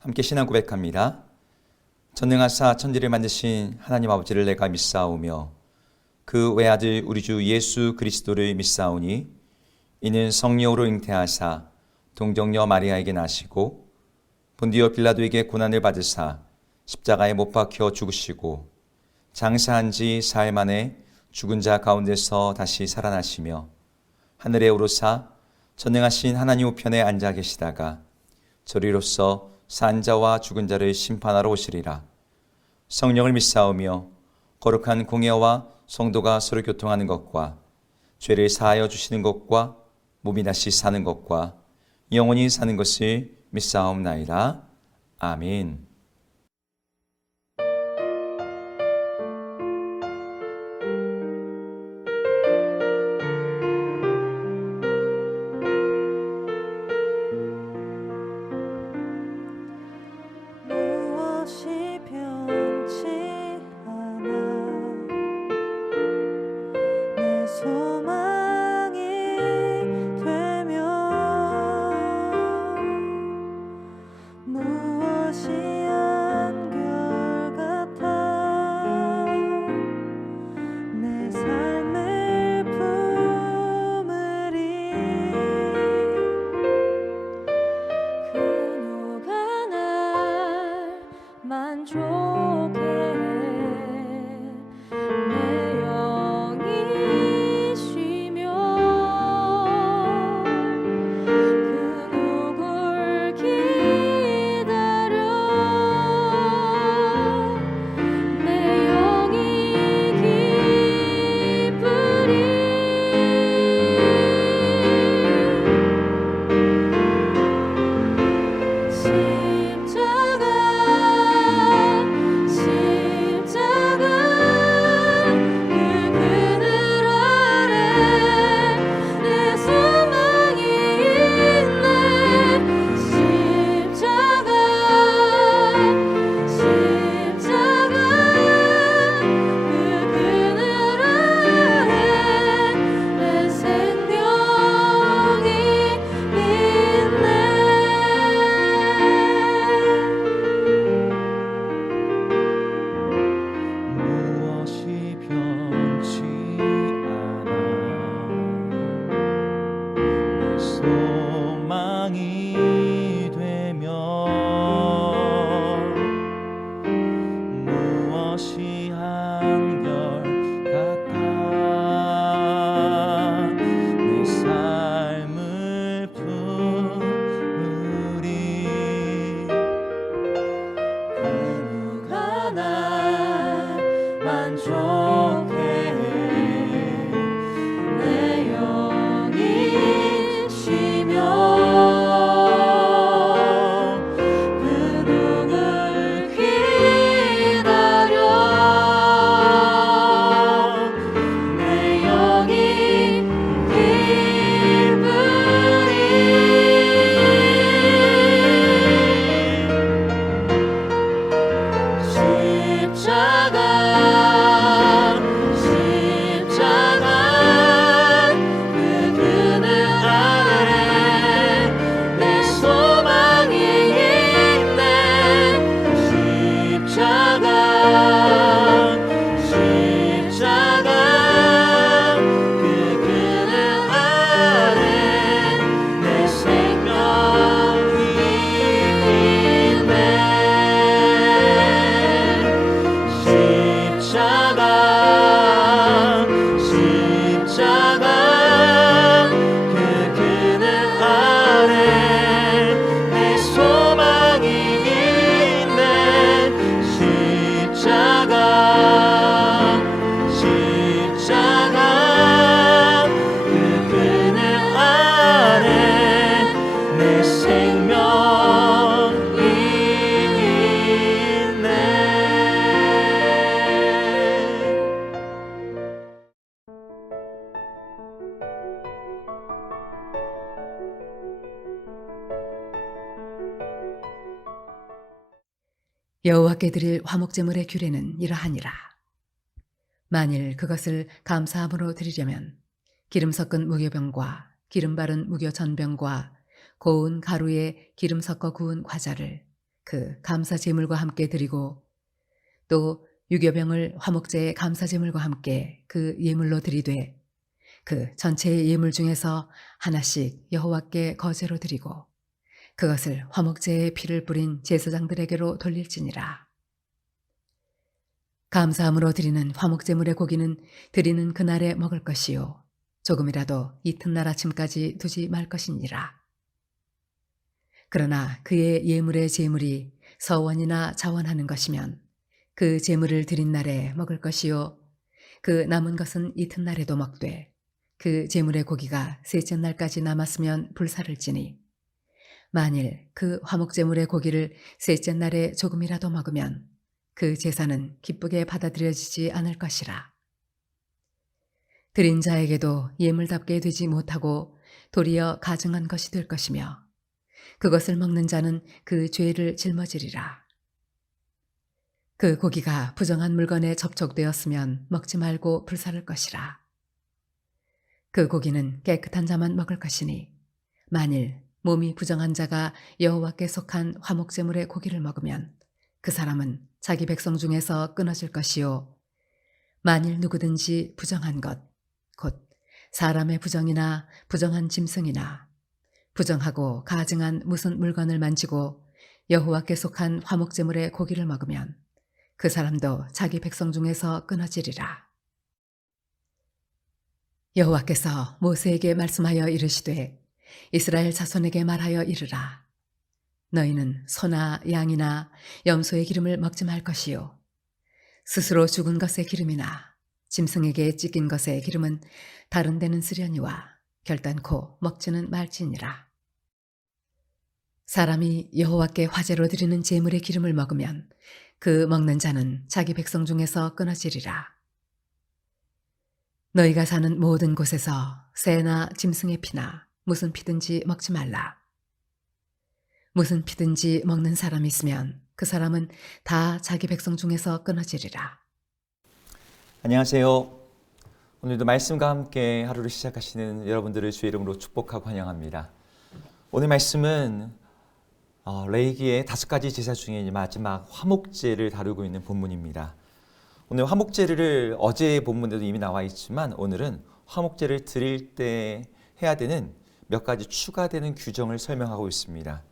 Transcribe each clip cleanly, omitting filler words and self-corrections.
함께 신앙 고백합니다. 전능하사 천지를 만드신 하나님 아버지를 내가 믿사오며 그 외아들 우리 주 예수 그리스도를 믿사오니 이는 성령으로 잉태하사 동정녀 마리아에게 나시고 본디오 빌라도에게 고난을 받으사 십자가에 못 박혀 죽으시고 장사한 지 사흘 만에 죽은 자 가운데서 다시 살아나시며 하늘에 오르사 전능하신 하나님 우편에 앉아 계시다가 저리로서 산 자와 죽은 자를 심판하러 오시리라. 성령을 믿사오며 거룩한 공예와 성도가 서로 교통하는 것과 죄를 사하여 주시는 것과 몸이 다시 사는 것과 영원히 사는 것을 믿사옵나이다. 아멘. 무엇이 변치 않아 내 소망이 되며 무엇이 한결같아 내 삶을 품으리 그 누가 날 만족해 내 영이 쉬며 그 누굴 기다려 내 영이 기쁘리 십자가 그 그늘 아래 내 소망이 있네 십자가 그 그늘 아래 내 생명이 있네 무엇이 변치 않아 내 소망이 되며 무엇이 한결같아 내 삶을 품으리 그 누가 날 만족해 내 영이 쉬며 그 누굴 기다려 내 영이 기쁘리 십자가 그 그늘 아래 내 소망이 있네 십자가 그 그늘 아래 내 생명이 있네 십자가 그 그늘 아래 내 소망이 있네 십자가 그 그늘 아래 내 생명이 있네 여호와께 드릴 화목제물의 규례는 이러하니라. 만일 그것을 감사함으로 드리려면 기름 섞은 무교병과 기름 바른 무교 전병과 고운 가루에 기름 섞어 구운 과자를 그 감사 제물과 함께 드리고 또 유교병을 화목제의 감사 제물과 함께 그 예물로 드리되 그 전체의 예물 중에서 하나씩 여호와께 거제로 드리고 그것을 화목제의 피를 뿌린 제사장들에게로 돌릴지니라. 감사함으로 드리는 화목제물의 고기는 드리는 그날에 먹을 것이요 조금이라도 이튿날 아침까지 두지 말 것이니라. 그러나 그의 예물의 제물이 서원이나 자원하는 것이면 그 제물을 드린 날에 먹을 것이요 그 남은 것은 이튿날에도 먹되 그 제물의 고기가 셋째 날까지 남았으면 불사를지니 만일 그 화목제물의 고기를 셋째 날에 조금이라도 먹으면 그 제사는 기쁘게 받아들여지지 않을 것이라. 드린 자에게도 예물답게 되지 못하고 도리어 가증한 것이 될 것이며 그것을 먹는 자는 그 죄를 짊어지리라. 그 고기가 부정한 물건에 접촉되었으면 먹지 말고 불사를 것이라. 그 고기는 깨끗한 자만 먹을 것이니 만일 몸이 부정한 자가 여호와께 속한 화목제물의 고기를 먹으면 그 사람은 자기 백성 중에서 끊어질 것이요 만일 누구든지 부정한 것 곧 사람의 부정이나 부정한 짐승이나 부정하고 가증한 무슨 물건을 만지고 여호와께 속한 화목제물의 고기를 먹으면 그 사람도 자기 백성 중에서 끊어지리라. 여호와께서 모세에게 말씀하여 이르시되 이스라엘 자손에게 말하여 이르라. 너희는 소나 양이나 염소의 기름을 먹지 말 것이요 스스로 죽은 것의 기름이나 짐승에게 찢긴 것의 기름은 다른 데는 쓰려니와 결단코 먹지는 말지니라. 사람이 여호와께 화제로 드리는 제물의 기름을 먹으면 그 먹는 자는 자기 백성 중에서 끊어지리라. 너희가 사는 모든 곳에서 새나 짐승의 피나 무슨 피든지 먹지 말라. 무슨 피든지 먹는 사람이 있으면 그 사람은 다 자기 백성 중에서 끊어지리라. 안녕하세요. 오늘도 말씀과 함께 하루를 시작하시는 여러분들을 주의 이름으로 축복하고 환영합니다. 오늘 말씀은 레위기의 5가지 제사 중에 마지막 화목제를 다루고 있는 본문입니다. 오늘 화목제를 어제 본문에도 이미 나와 있지만 오늘은 화목제를 드릴 때 해야 되는 몇 가지 추가되는 규정을 설명하고 있습니다.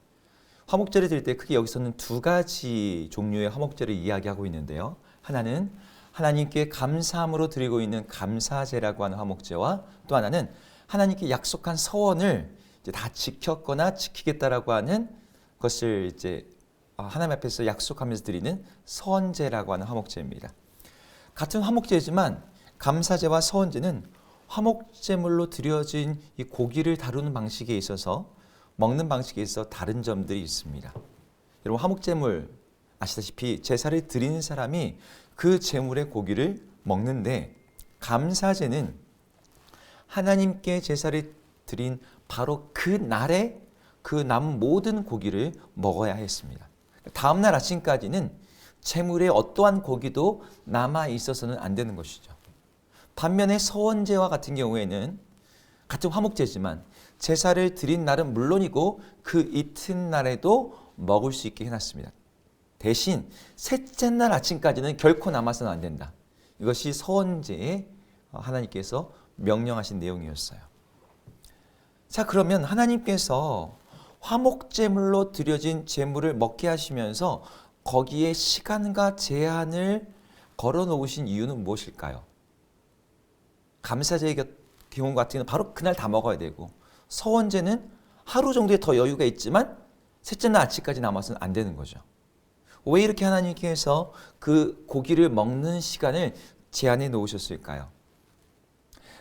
화목제를 드릴 때 크게 여기서는 2가지 종류의 화목제를 이야기하고 있는데요. 하나는 하나님께 감사함으로 드리고 있는 감사제라고 하는 화목제와 또 하나는 하나님께 약속한 서원을 이제 다 지켰거나 지키겠다라고 하는 것을 이제 하나님 앞에서 약속하면서 드리는 서원제라고 하는 화목제입니다. 같은 화목제지만 감사제와 서원제는 화목제물로 드려진 이 고기를 다루는 방식에 있어서 먹는 방식에 있어 다른 점들이 있습니다. 여러분 화목제물 아시다시피 제사를 드리는 사람이 그 제물의 고기를 먹는데 감사제는 하나님께 제사를 드린 바로 그 날에 그 남은 모든 고기를 먹어야 했습니다. 다음 날 아침까지는 제물에 어떠한 고기도 남아 있어서는 안 되는 것이죠. 반면에 서원제와 같은 경우에는 같은 화목제지만 제사를 드린 날은 물론이고 그 이튿날에도 먹을 수 있게 해놨습니다. 대신 셋째 날 아침까지는 결코 남아서는 안 된다. 이것이 서원제에 하나님께서 명령하신 내용이었어요. 자, 그러면 하나님께서 화목제물로 드려진 제물을 먹게 하시면서 거기에 시간과 제한을 걸어 놓으신 이유는 무엇일까요? 감사제의 경우 같은 경우는 바로 그날 다 먹어야 되고 서원제는 하루 정도의 더 여유가 있지만 셋째 날 아침까지 남아서는 안 되는 거죠. 왜 이렇게 하나님께서 그 고기를 먹는 시간을 제한해 놓으셨을까요?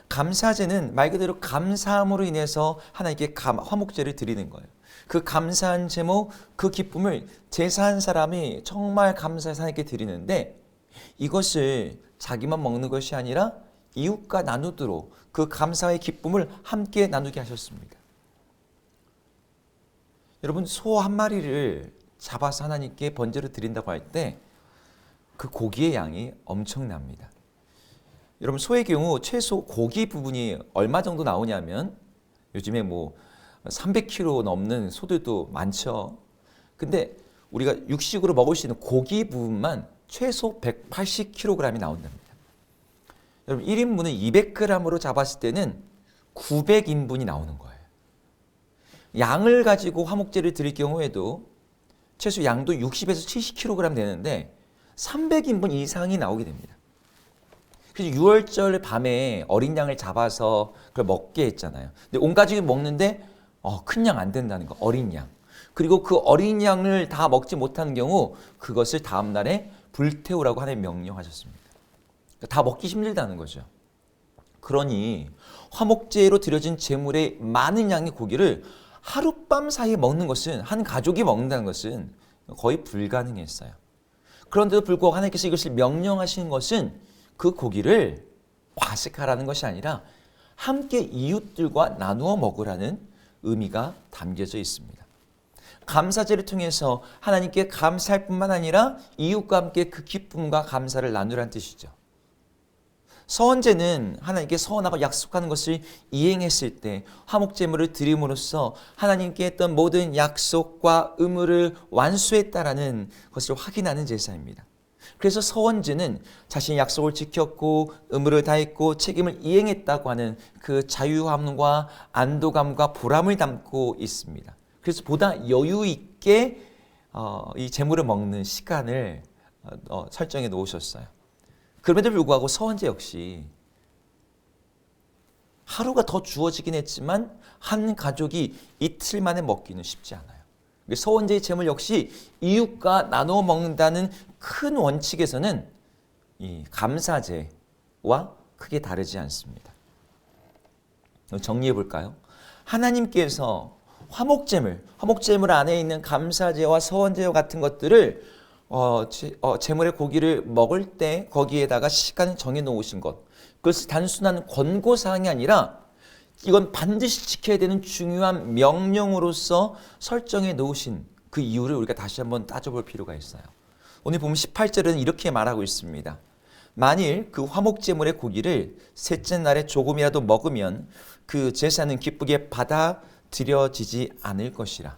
감사제는 말 그대로 감사함으로 인해서 하나님께 화목제를 드리는 거예요. 그 감사한 제목, 그 기쁨을 제사한 사람이 정말 감사해서 하나님께 드리는데 이것을 자기만 먹는 것이 아니라 이웃과 나누도록 그 감사의 기쁨을 함께 나누게 하셨습니다. 여러분 소 한 마리를 잡아서 하나님께 번제를 드린다고 할 때 그 고기의 양이 엄청납니다. 여러분 소의 경우 최소 고기 부분이 얼마 정도 나오냐면 요즘에 뭐 300kg 넘는 소들도 많죠. 근데 우리가 육식으로 먹을 수 있는 고기 부분만 최소 180kg이 나온답니다. 여러분 1인분은 200g으로 잡았을 때는 900인분이 나오는 거예요. 양을 가지고 화목제를 드릴 경우에도 최소 양도 60에서 70kg 되는데 300인분 이상이 나오게 됩니다. 그래서 6월절 밤에 어린 양을 잡아서 그걸 먹게 했잖아요. 근데 온 가족이 먹는데 큰 양 안 된다는 거, 어린 양. 그리고 그 어린 양을 다 먹지 못하는 경우 그것을 다음 날에 불태우라고 하나님 명령하셨습니다. 그러니까 다 먹기 힘들다는 거죠. 그러니 화목제로 드려진 제물의 많은 양의 고기를 하룻밤 사이에 먹는 것은, 한 가족이 먹는다는 것은 거의 불가능했어요. 그런데도 불구하고 하나님께서 이것을 명령하신 것은 그 고기를 과식하라는 것이 아니라 함께 이웃들과 나누어 먹으라는 의미가 담겨져 있습니다. 감사제를 통해서 하나님께 감사할 뿐만 아니라 이웃과 함께 그 기쁨과 감사를 나누라는 뜻이죠. 서원제는 하나님께 서원하고 약속하는 것을 이행했을 때 화목제물을 드림으로써 하나님께 했던 모든 약속과 의무를 완수했다라는 것을 확인하는 제사입니다. 그래서 서원제는 자신의 약속을 지켰고 의무를 다했고 책임을 이행했다고 하는 그 자유함과 안도감과 보람을 담고 있습니다. 그래서 보다 여유 있게 이 제물을 먹는 시간을 설정해 놓으셨어요. 그럼에도 불구하고 서원제 역시 하루가 더 주어지긴 했지만 한 가족이 이틀 만에 먹기는 쉽지 않아요. 서원제의 제물 역시 이웃과 나누어 먹는다는 큰 원칙에서는 이 감사제와 크게 다르지 않습니다. 정리해 볼까요? 하나님께서 화목제물 안에 있는 감사제와 서원제와 같은 것들을 제물의 고기를 먹을 때 거기에다가 시간을 정해 놓으신 것, 그것이 단순한 권고사항이 아니라 이건 반드시 지켜야 되는 중요한 명령으로서 설정해 놓으신 그 이유를 우리가 다시 한번 따져볼 필요가 있어요. 오늘 보면 18절에는 이렇게 말하고 있습니다. 만일 그 화목제물의 고기를 셋째 날에 조금이라도 먹으면 그 제사는 기쁘게 받아들여지지 않을 것이라.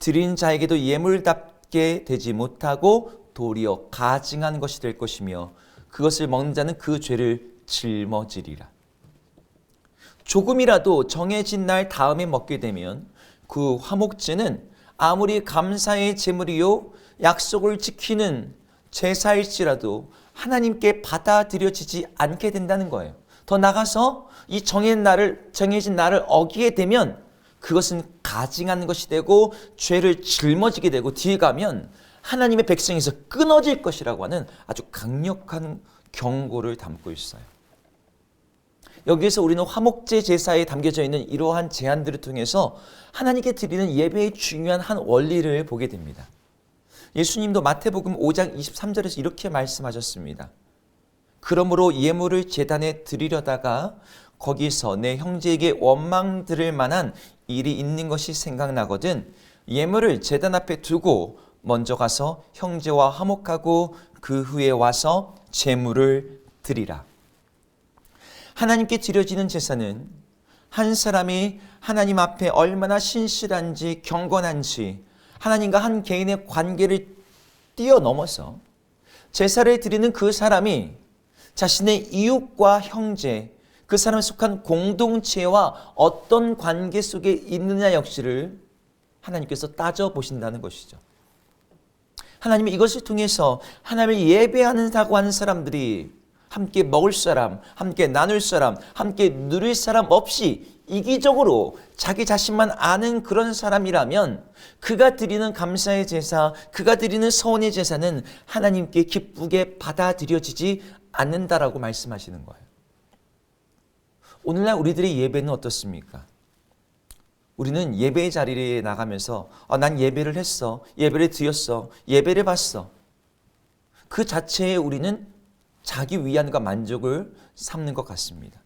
드린 자에게도 예물답게 되지 못하고 도리어 가증한 것이 될 것이며 그것을 먹는 자는 그 죄를 짊어지리라. 조금이라도 정해진 날 다음에 먹게 되면 그 화목제는 아무리 감사의 제물이요 약속을 지키는 제사일지라도 하나님께 받아들여지지 않게 된다는 거예요. 더 나아가서 이 정해진 날을 어기게 되면 그것은 가증한 것이 되고 죄를 짊어지게 되고 뒤에 가면 하나님의 백성에서 끊어질 것이라고 하는 아주 강력한 경고를 담고 있어요. 여기에서 우리는 화목제 제사에 담겨져 있는 이러한 제안들을 통해서 하나님께 드리는 예배의 중요한 한 원리를 보게 됩니다. 예수님도 마태복음 5장 23절에서 이렇게 말씀하셨습니다. 그러므로 예물을 제단에 드리려다가 거기서 내 형제에게 원망 들을 만한 일이 있는 것이 생각나거든 예물을 제단 앞에 두고 먼저 가서 형제와 화목하고 그 후에 와서 제물을 드리라. 하나님께 드려지는 제사는 한 사람이 하나님 앞에 얼마나 신실한지 경건한지 하나님과 한 개인의 관계를 뛰어넘어서 제사를 드리는 그 사람이 자신의 이웃과 형제, 그 사람에 속한 공동체와 어떤 관계 속에 있느냐 역시를 하나님께서 따져보신다는 것이죠. 하나님이 이것을 통해서 하나님을 예배하는다고 하는 사람들이 함께 먹을 사람, 함께 나눌 사람, 함께 누릴 사람 없이 이기적으로 자기 자신만 아는 그런 사람이라면 그가 드리는 감사의 제사, 그가 드리는 서원의 제사는 하나님께 기쁘게 받아들여지지 않는다라고 말씀하시는 거예요. 오늘날 우리들의 예배는 어떻습니까? 우리는 예배의 자리에 나가면서 난 예배를 했어, 예배를 드렸어, 예배를 봤어. 그 자체에 우리는 자기 위안과 만족을 삼는 것 같습니다.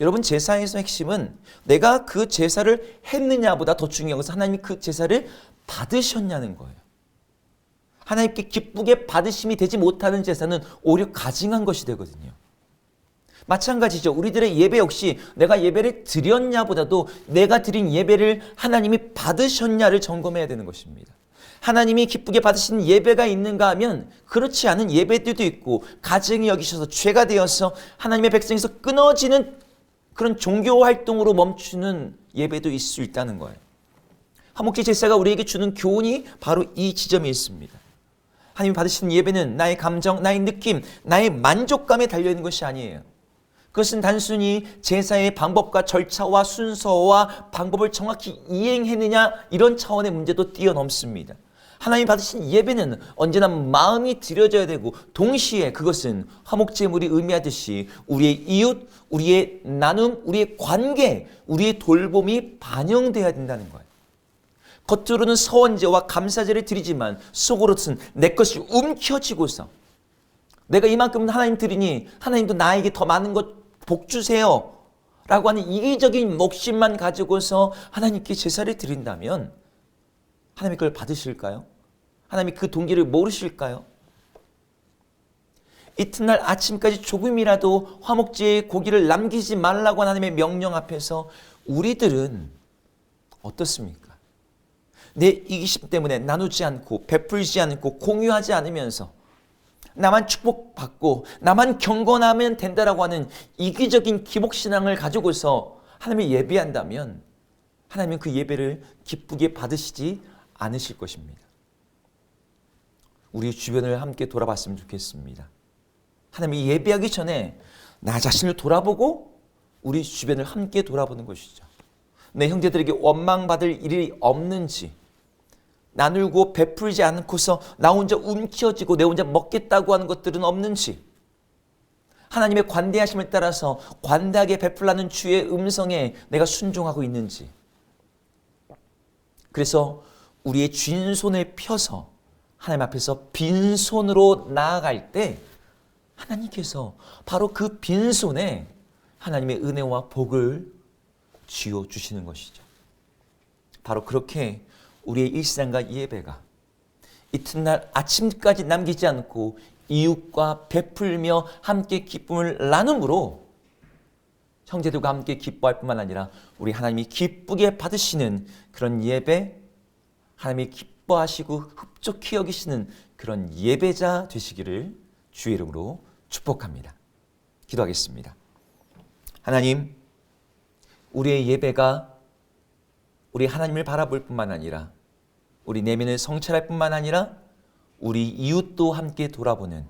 여러분, 제사에서 핵심은 내가 그 제사를 했느냐보다 더 중요한 것은 하나님이 그 제사를 받으셨냐는 거예요. 하나님께 기쁘게 받으심이 되지 못하는 제사는 오히려 가증한 것이 되거든요. 마찬가지죠. 우리들의 예배 역시 내가 예배를 드렸냐보다도 내가 드린 예배를 하나님이 받으셨냐를 점검해야 되는 것입니다. 하나님이 기쁘게 받으시는 예배가 있는가 하면 그렇지 않은 예배들도 있고, 가증히 여기셔서 죄가 되어서 하나님의 백성에서 끊어지는 그런 종교 활동으로 멈추는 예배도 있을 수 있다는 거예요. 화목제 제사가 우리에게 주는 교훈이 바로 이 지점에 있습니다. 하나님이 받으시는 예배는 나의 감정, 나의 느낌, 나의 만족감에 달려있는 것이 아니에요. 그것은 단순히 제사의 방법과 절차와 순서와 방법을 정확히 이행했느냐 이런 차원의 문제도 뛰어넘습니다. 하나님 받으신 예배는 언제나 마음이 드려져야 되고, 동시에 그것은 화목제물이 의미하듯이 우리의 이웃, 우리의 나눔, 우리의 관계, 우리의 돌봄이 반영돼야 된다는 거예요. 겉으로는 서원제와 감사제를 드리지만 속으로는 내 것이 움켜쥐고서, 내가 이만큼 하나님 드리니 하나님도 나에게 더 많은 것 복 주세요 라고 하는 이기적인 목심만 가지고서 하나님께 제사를 드린다면 하나님이 그걸 받으실까요? 하나님이 그 동기를 모르실까요? 이튿날 아침까지 조금이라도 화목제의 고기를 남기지 말라고 하나님의 명령 앞에서 우리들은 어떻습니까? 내 이기심 때문에 나누지 않고 베풀지 않고 공유하지 않으면서 나만 축복받고 나만 경건하면 된다라고 하는 이기적인 기복신앙을 가지고서 하나님을 예배한다면 하나님은 그 예배를 기쁘게 받으시지 않으실 것입니다. 우리 주변을 함께 돌아봤으면 좋겠습니다. 하나님이 예배하기 전에 나 자신을 돌아보고 우리 주변을 함께 돌아보는 것이죠. 내 형제들에게 원망받을 일이 없는지, 나누고 베풀지 않고서 나 혼자 움켜쥐고 내 혼자 먹겠다고 하는 것들은 없는지, 하나님의 관대하심을 따라서 관대하게 베풀라는 주의 음성에 내가 순종하고 있는지. 그래서 우리의 쥔손을 펴서 하나님 앞에서 빈손으로 나아갈 때 하나님께서 바로 그 빈손에 하나님의 은혜와 복을 쥐어 주시는 것이죠. 바로 그렇게 우리의 일상과 예배가 이튿날 아침까지 남기지 않고 이웃과 베풀며 함께 기쁨을 나눔으로 형제들과 함께 기뻐할 뿐만 아니라 우리 하나님이 기쁘게 받으시는 그런 예배, 하나님이 기뻐하시고 흡족히 여기시는 그런 예배자 되시기를 주의 이름으로 축복합니다. 기도하겠습니다. 하나님, 우리의 예배가 우리 하나님을 바라볼 뿐만 아니라 우리 내면을 성찰할 뿐만 아니라 우리 이웃도 함께 돌아보는,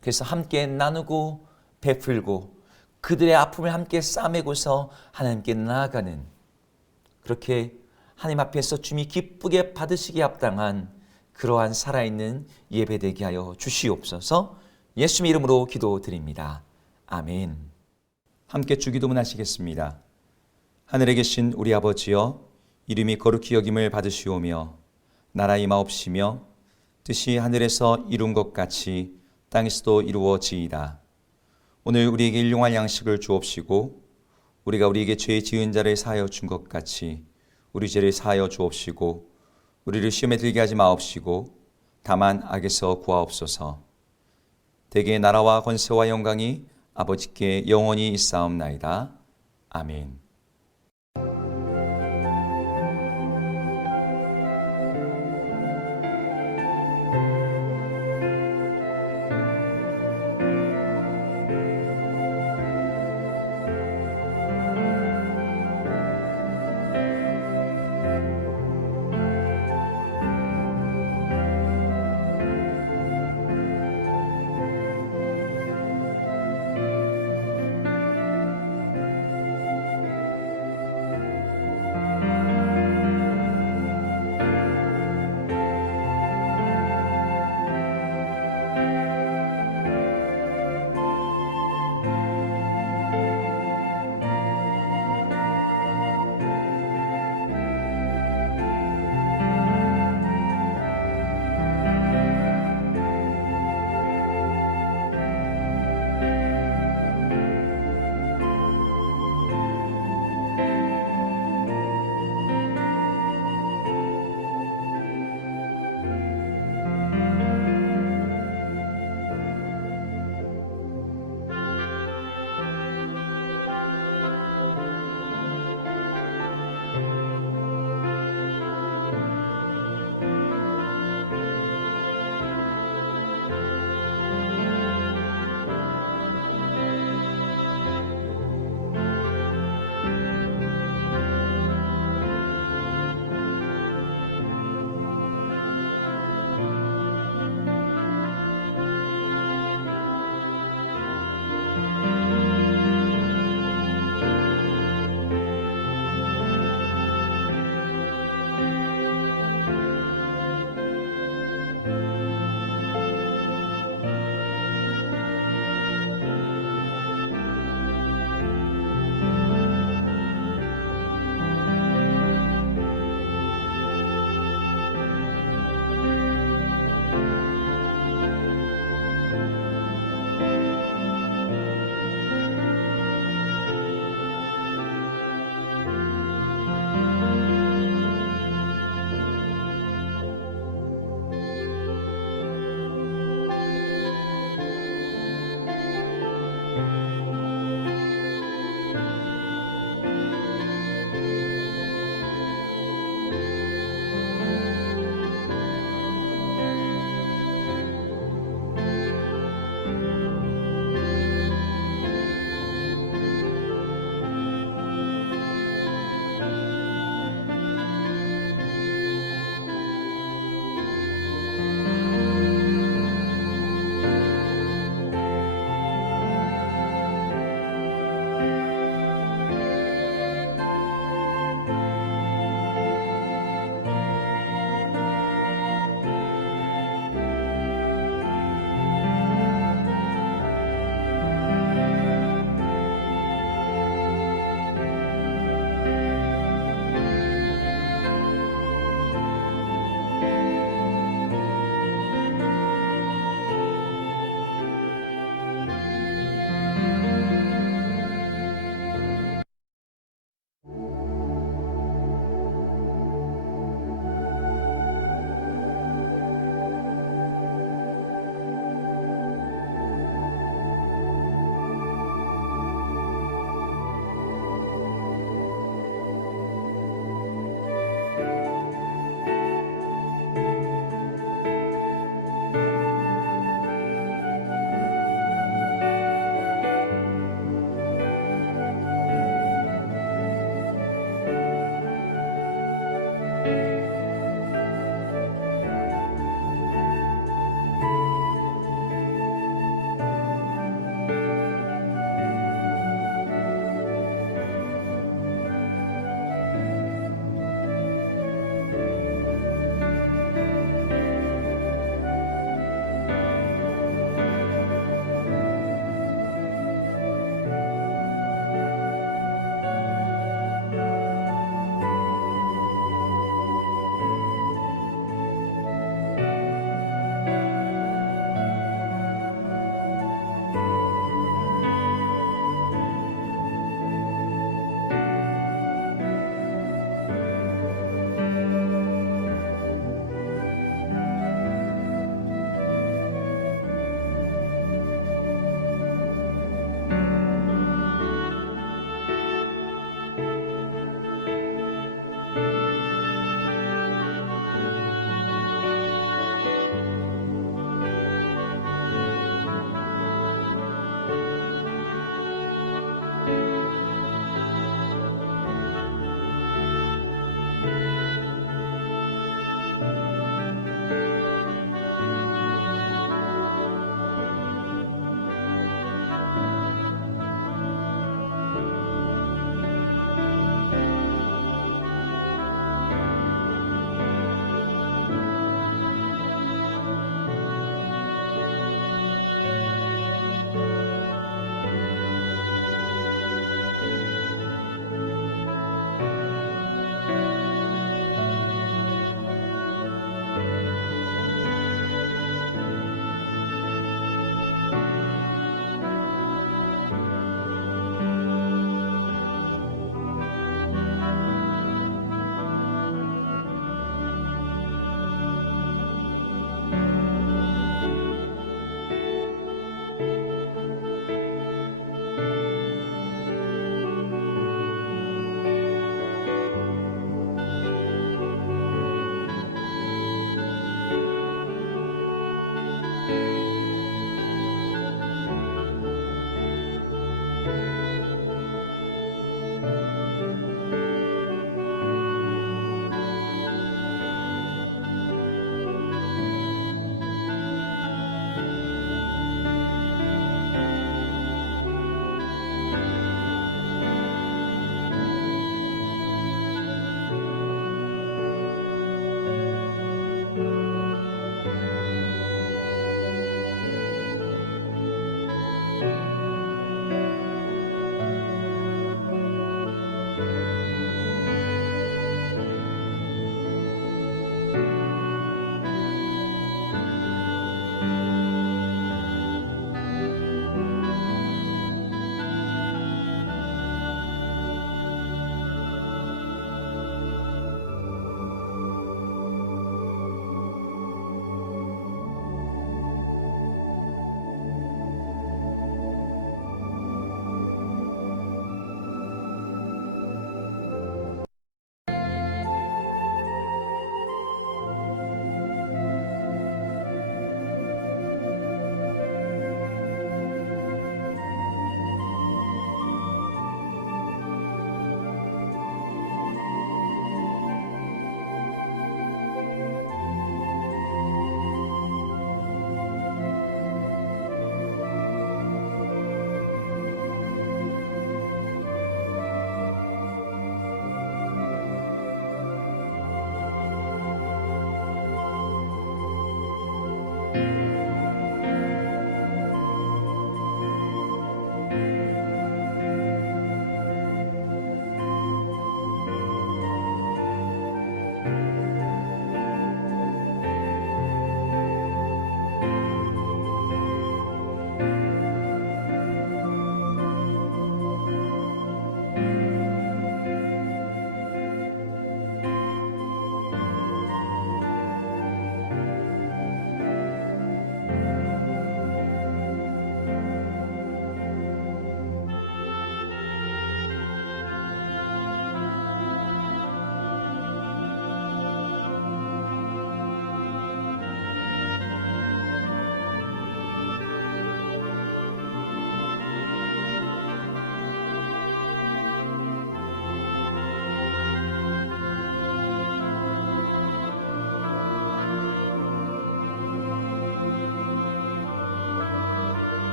그래서 함께 나누고 베풀고 그들의 아픔을 함께 싸매고서 하나님께 나아가는, 그렇게 하나님 앞에서 주님이 기쁘게 받으시기에 합당한 그러한 살아있는 예배되게 하여 주시옵소서. 예수님 이름으로 기도드립니다. 아멘. 함께 주기도문 하시겠습니다. 하늘에 계신 우리 아버지여, 이름이 거룩히 여김을 받으시오며 나라 임하옵시며 뜻이 하늘에서 이룬 것 같이 땅에서도 이루어지이다. 오늘 우리에게 일용할 양식을 주옵시고 우리가 우리에게 죄 지은 자를 사하여 준 것 같이 우리 죄를 사하여 주옵시고 우리를 시험에 들게 하지 마옵시고 다만 악에서 구하옵소서. 대개 나라와 권세와 영광이 아버지께 영원히 있사옵나이다. 아멘.